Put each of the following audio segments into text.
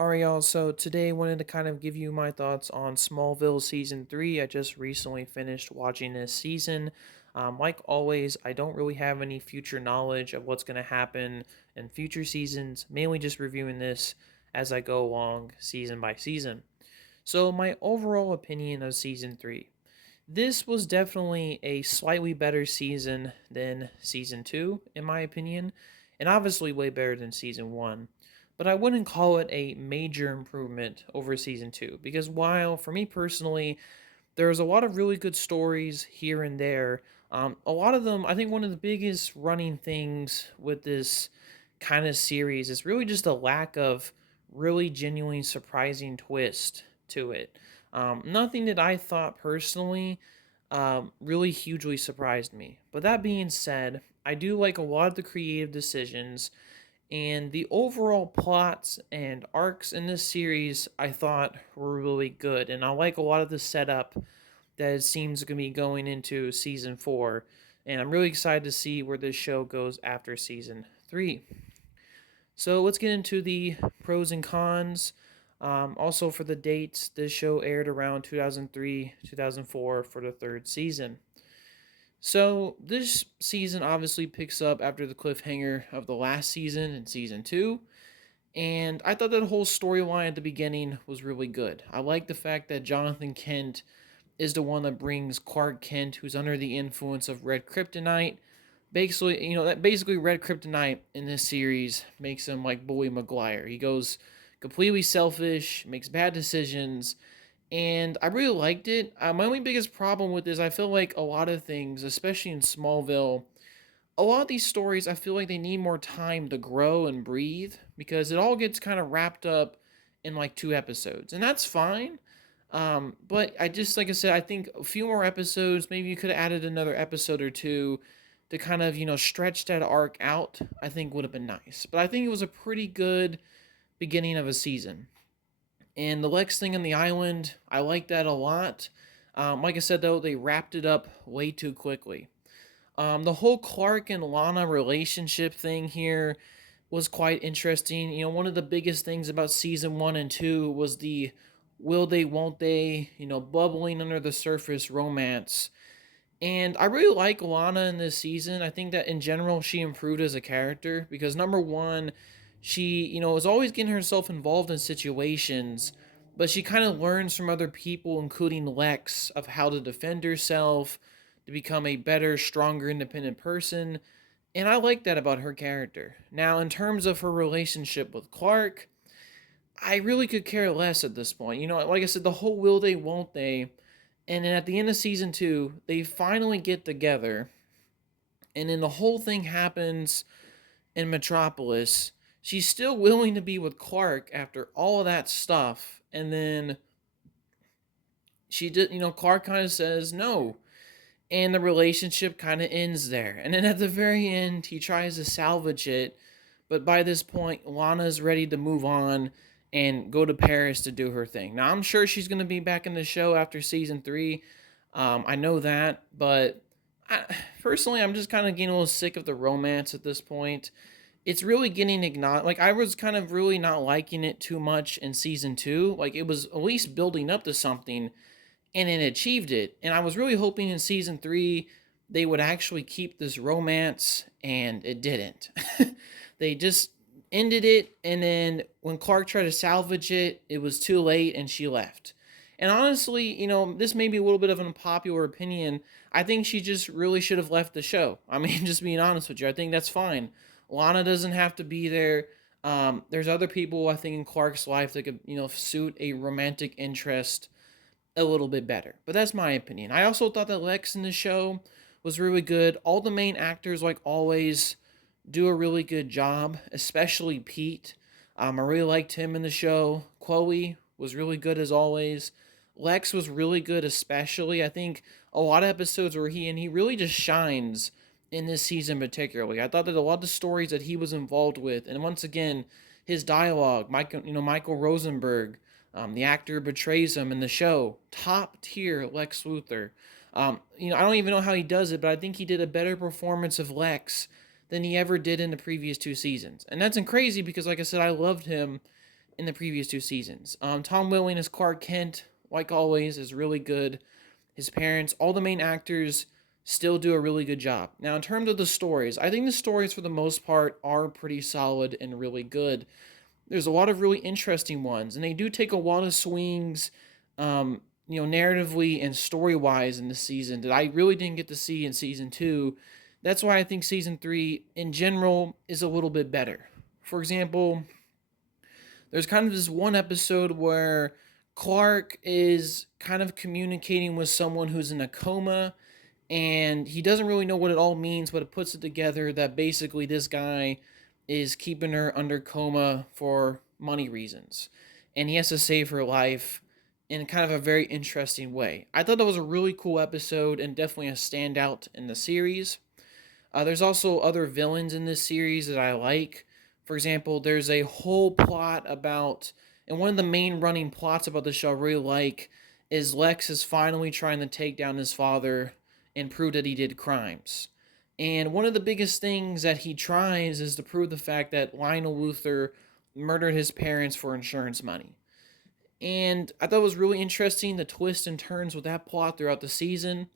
Alright, y'all. So today I wanted to kind of give you my thoughts on Smallville season 3. I just recently finished watching this season. Like always, I don't really have any future knowledge of what's going to happen in future seasons, mainly just reviewing this as I go along season by season. So, my overall opinion of season 3. This was definitely a slightly better season than season 2, in my opinion, and obviously way better than season 1. But I wouldn't call it a major improvement over season 2 because while for me personally, there's a lot of really good stories here and there. A lot of them, I think one of the biggest running things with this kind of series is really just a lack of really genuinely surprising twist to it. Nothing that I thought personally really hugely surprised me. But that being said, I do like a lot of the creative decisions and the overall plots and arcs in this series I thought were really good. And I like a lot of the setup that it seems to be going into season 4. And I'm really excited to see where this show goes after season 3. So let's get into the pros and cons. Also, for the dates, this show aired around 2003, 2004 for the third season. So, this season obviously picks up after the cliffhanger of the last season in season 2. And I thought that whole storyline at the beginning was really good. I like the fact that Jonathan Kent is the one that brings Clark Kent, who's under the influence of red kryptonite. Basically, that basically red kryptonite in this series makes him like Bully Maguire. He goes completely selfish, makes bad decisions, and I really liked it. My only biggest problem with this, I feel like a lot of things, especially in Smallville, a lot of these stories, I feel like they need more time to grow and breathe because it all gets kind of wrapped up in like 2 episodes, and that's fine. But I just, like I said, I think a few more episodes, maybe you could have added another episode or two to kind of, stretch that arc out, I think would have been nice. But I think it was a pretty good beginning of a season. And the Lex thing on the island, I like that a lot. Like I said, though, they wrapped it up way too quickly. The whole Clark and Lana relationship thing here was quite interesting. One of the biggest things about season 1 and 2 was the will they, won't they, bubbling under the surface romance. And I really like Lana in this season. I think that in general she improved as a character because number one, she, is always getting herself involved in situations, but she kind of learns from other people, including Lex, of how to defend herself, to become a better, stronger, independent person. And I like that about her character. Now, in terms of her relationship with Clark, I really could care less at this point. Like I said, the whole will they, won't they, and then at the end of season 2, they finally get together, and then the whole thing happens in Metropolis. She's still willing to be with Clark after all of that stuff, and then she did, Clark kind of says no, and the relationship kind of ends there. And then at the very end, he tries to salvage it, but by this point, Lana's ready to move on and go to Paris to do her thing. Now, I'm sure she's going to be back in the show after season 3. I know that, but personally, I'm just kind of getting a little sick of the romance at this point. It's really getting ignored. Like, I was kind of really not liking it too much in season 2. Like, it was at least building up to something, and it achieved it. And I was really hoping in season 3 they would actually keep this romance, and it didn't. They just ended it, and then when Clark tried to salvage it, it was too late, and she left. And honestly, this may be a little bit of an unpopular opinion. I think she just really should have left the show. I mean, just being honest with you, I think that's fine. Lana doesn't have to be there. There's other people I think in Clark's life that could, suit a romantic interest a little bit better. But that's my opinion. I also thought that Lex in the show was really good. All the main actors, like always, do a really good job, especially Pete. I really liked him in the show. Chloe was really good as always. Lex was really good, especially. I think a lot of episodes where he really just shines in this season particularly. I thought that a lot of the stories that he was involved with, and once again, his dialogue, Michael Rosenberg, the actor who betrays him in the show, top tier Lex Luthor. I don't even know how he does it, but I think he did a better performance of Lex than he ever did in the previous 2 seasons. And that's crazy because, like I said, I loved him in the previous two seasons. Tom Welling as Clark Kent, like always, is really good. His parents, all the main actors still do a really good job. Now, in terms of the stories, I think the stories for the most part are pretty solid and really good. There's a lot of really interesting ones, and they do take a lot of swings, narratively and story wise in this season that I really didn't get to see in season two. That's why I think season three in general is a little bit better. For example, there's kind of this one episode where Clark is kind of communicating with someone who's in a coma, and he doesn't really know what it all means, but it puts it together that basically this guy is keeping her under coma for money reasons, and he has to save her life in kind of a very interesting way. I thought that was a really cool episode and definitely a standout in the series. There's also other villains in this series that I like. For example, there's a whole plot about, and one of the main running plots about the show I really like is Lex is finally trying to take down his father and prove that he did crimes. And one of the biggest things that he tries is to prove the fact that Lionel Luthor murdered his parents for insurance money. And I thought it was really interesting the twists and turns with that plot throughout the season,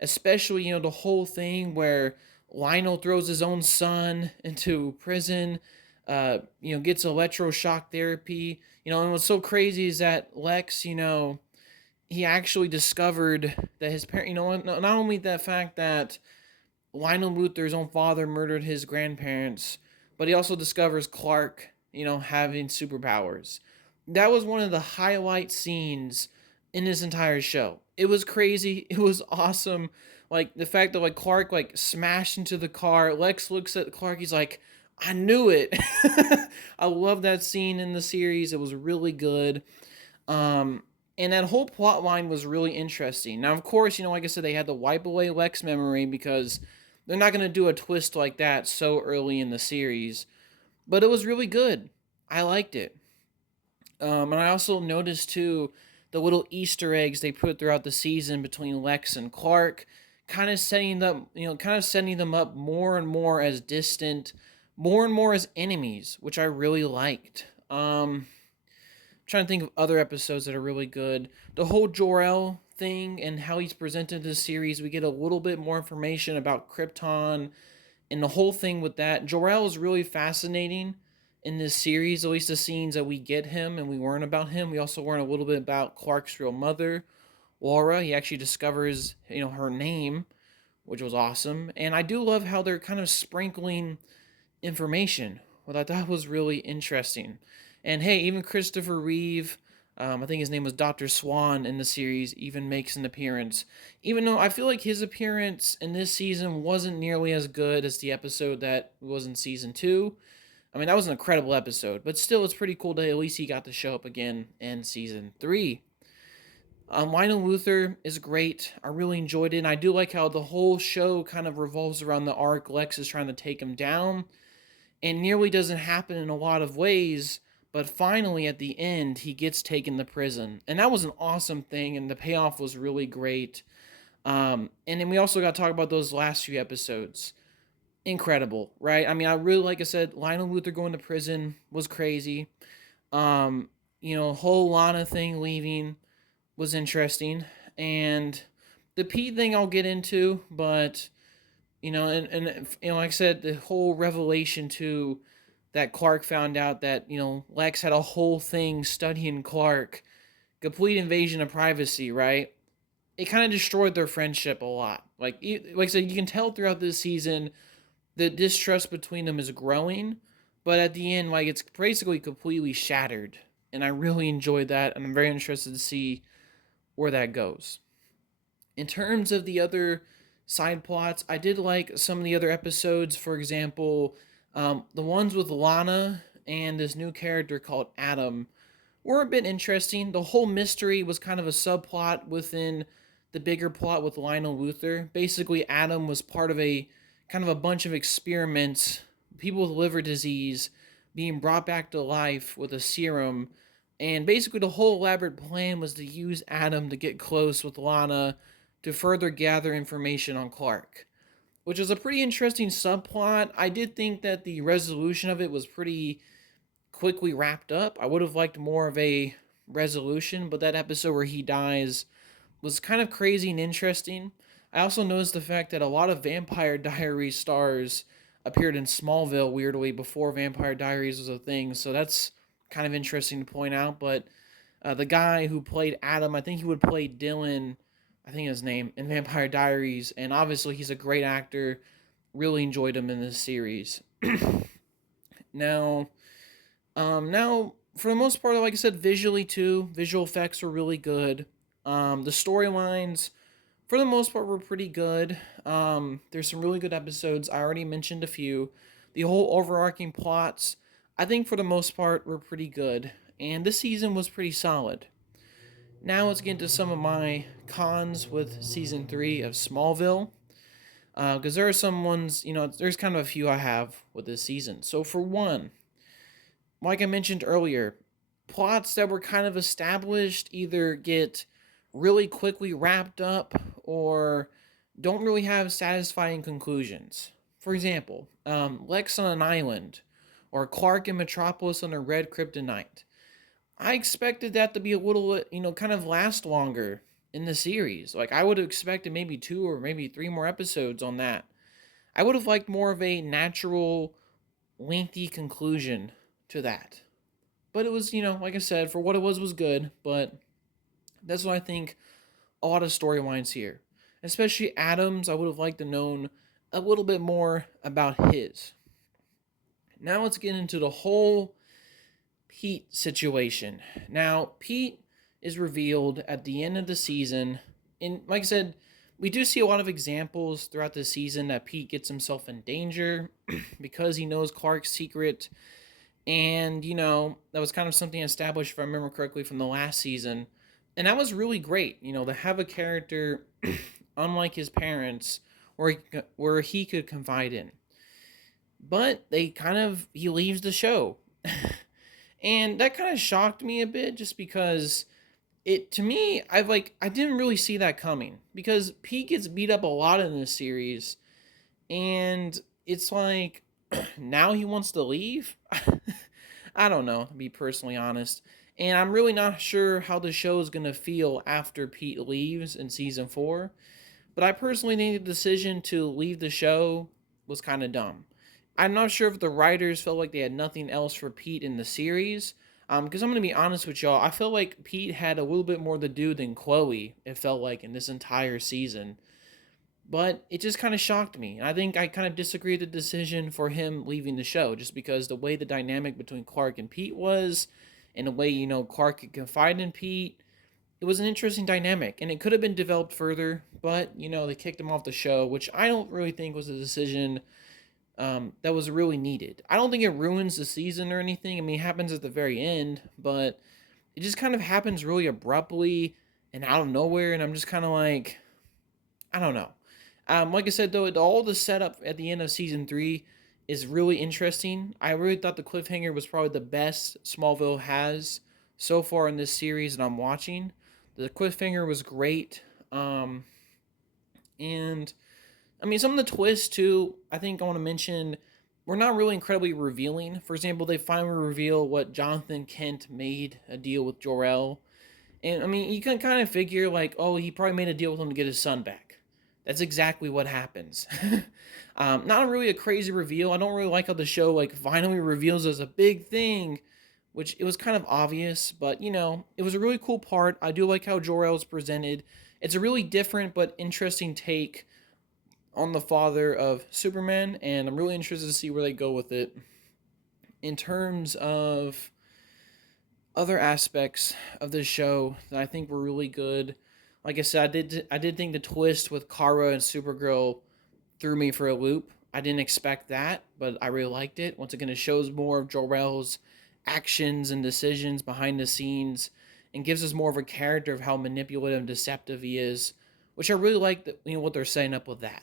especially, the whole thing where Lionel throws his own son into prison, gets electroshock therapy. And what's so crazy is that Lex, he actually discovered that his parent, not only that fact that Lionel Luthor's own father murdered his grandparents, but he also discovers Clark, having superpowers. That was one of the highlight scenes in this entire show. It was crazy. It was awesome. Like the fact that Clark smashed into the car. Lex looks at Clark. He's like, "I knew it." I love that scene in the series. It was really good. And that whole plot line was really interesting. Now, of course, like I said, they had to wipe away Lex memory because they're not going to do a twist like that so early in the series. But it was really good. I liked it. And I also noticed too the little Easter eggs they put throughout the season between Lex and Clark, kind of setting them up more and more as distant, more and more as enemies, which I really liked. Trying to think of other episodes that are really good. The whole Jor-El thing and how he's presented this series, we get a little bit more information about Krypton and the whole thing with that. Jor-El is really fascinating in this series, at least the scenes that we get him and we learn about him. We also learn a little bit about Clark's real mother, Laura. He actually discovers, her name, which was awesome. And I do love how they're kind of sprinkling information, what I thought was really interesting. And hey, even Christopher Reeve, I think his name was Dr. Swan in the series, even makes an appearance. Even though I feel like his appearance in this season wasn't nearly as good as the episode that was in season two. I mean, that was an incredible episode, but still, it's pretty cool that at least he got to show up again in season three. Lionel Luthor is great. I really enjoyed it, and I do like how the whole show kind of revolves around the arc. Lex is trying to take him down, and nearly doesn't happen in a lot of ways, but finally at the end he gets taken to prison, and that was an awesome thing, and the payoff was really great. And then we also got to talk about those last few episodes. Incredible, right? I mean, I really, like I said, Lionel Luthor going to prison was crazy. Whole Lana thing leaving was interesting, and the Pete thing I'll get into, but like I said, the whole revelation too that Clark found out that Lex had a whole thing studying Clark, complete invasion of privacy, right? It kind of destroyed their friendship a lot. Like I said, you can tell throughout this season the distrust between them is growing, but at the end, it's basically completely shattered. And I really enjoyed that, and I'm very interested to see where that goes. In terms of the other side plots, I did like some of the other episodes. For example, the ones with Lana and this new character called Adam were a bit interesting. The whole mystery was kind of a subplot within the bigger plot with Lionel Luthor. Basically, Adam was part of a kind of a bunch of experiments, people with liver disease being brought back to life with a serum. And basically, the whole elaborate plan was to use Adam to get close with Lana to further gather information on Clark, which is a pretty interesting subplot. I did think that the resolution of it was pretty quickly wrapped up. I would have liked more of a resolution, but that episode where he dies was kind of crazy and interesting. I also noticed the fact that a lot of Vampire Diaries stars appeared in Smallville weirdly before Vampire Diaries was a thing, so that's kind of interesting to point out. But the guy who played Adam, I think he would play Dylan, I think his name, in Vampire Diaries, and obviously he's a great actor. Really enjoyed him in this series. Now, now for the most part, like I said, visually too, visual effects were really good. The storylines, for the most part, were pretty good. There's some really good episodes. I already mentioned a few. The whole overarching plots, I think for the most part, were pretty good. And this season was pretty solid. Now let's get into some of my cons with season 3 of Smallville. Because there are some ones, there's kind of a few I have with this season. So for one, like I mentioned earlier, plots that were kind of established either get really quickly wrapped up or don't really have satisfying conclusions. For example, Lex on an island or Clark in Metropolis on a red kryptonite. I expected that to be a little, kind of last longer in the series. Like, I would have expected maybe 2 or maybe 3 more episodes on that. I would have liked more of a natural, lengthy conclusion to that. But it was, like I said, for what it was good. But that's what I think a lot of storylines here. Especially Adams, I would have liked to known a little bit more about his. Now let's get into the whole Pete situation. Now, Pete is revealed at the end of the season. And like I said, we do see a lot of examples throughout the season that Pete gets himself in danger because he knows Clark's secret. And, that was kind of something established, if I remember correctly, from the last season. And that was really great, to have a character, unlike his parents, where he could confide in. But he leaves the show. And that kind of shocked me a bit just because to me, I didn't really see that coming. Because Pete gets beat up a lot in this series. And it's like, now he wants to leave? I don't know, to be personally honest. And I'm really not sure how the show is going to feel after Pete leaves in season 4. But I personally think the decision to leave the show was kind of dumb. I'm not sure if the writers felt like they had nothing else for Pete in the series. Because I'm going to be honest with y'all, I felt like Pete had a little bit more to do than Chloe, it felt like, in this entire season. But it just kind of shocked me. I think I kind of disagree with the decision for him leaving the show, just because the way the dynamic between Clark and Pete was, and the way, Clark could confide in Pete, it was an interesting dynamic, and it could have been developed further, but, they kicked him off the show, which I don't really think was a decision that was really needed. I don't think it ruins the season or anything. I mean, it happens at the very end, but it just kind of happens really abruptly and out of nowhere, and I'm just kind of like, I don't know. Like I said, though, all the setup at the end of season 3 is really interesting. I really thought the cliffhanger was probably the best Smallville has so far in this series that I'm watching. The cliffhanger was great. And, I mean, some of the twists, too, I think I want to mention, were not really incredibly revealing. For example, they finally reveal what Jonathan Kent made a deal with Jor-El. And, I mean, you can kind of figure, like, oh, he probably made a deal with him to get his son back. That's exactly what happens. Not really a crazy reveal. I don't really like how the show finally reveals as a big thing, which it was kind of obvious, but it was a really cool part. I do like how Jor-El is presented. It's a really different but interesting take on the father of Superman, and I'm really interested to see where they go with it. In terms of other aspects of the show that I think were really good, like I said, I did think the twist with Kara and Supergirl threw me for a loop. I didn't expect that, but I really liked it. Once again, it shows more of Jor-El's actions and decisions behind the scenes and gives us more of a character of how manipulative and deceptive he is, which I really like what they're setting up with that.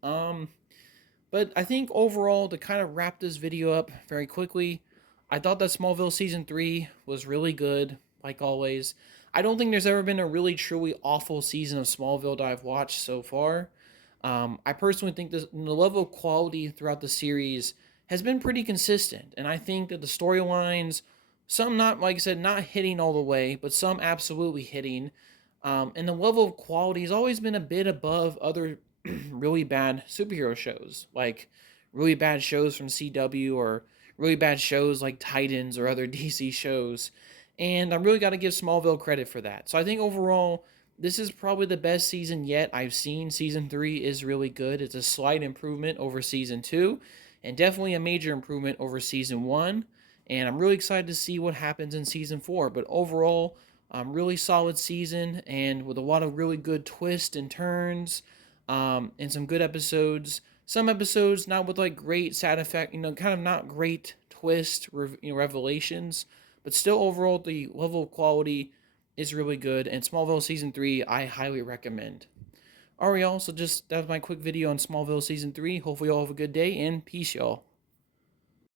But I think overall, to kind of wrap this video up very quickly, I thought that Smallville Season 3 was really good, like always. I don't think there's ever been a really truly awful season of Smallville that I've watched so far. I personally think the level of quality throughout the series has been pretty consistent. And I think that the storylines, some not, like I said, not hitting all the way, but some absolutely hitting. And the level of quality has always been a bit above other really bad superhero shows, like really bad shows from CW or really bad shows like Titans or other DC shows. And I really got to give Smallville credit for that. So I think overall, this is probably the best season yet I've seen. Season 3 is really good. It's a slight improvement over season 2 and definitely a major improvement over season 1. And I'm really excited to see what happens in season 4. But overall, really solid season and with a lot of really good twists and turns, and some good episodes. Some episodes not with like great sad effect, kind of not great revelations, but still overall the level of quality is really good. And Smallville season 3, I highly recommend. Alright, y'all. So just that was my quick video on Smallville season 3. Hopefully, y'all have a good day and peace, y'all.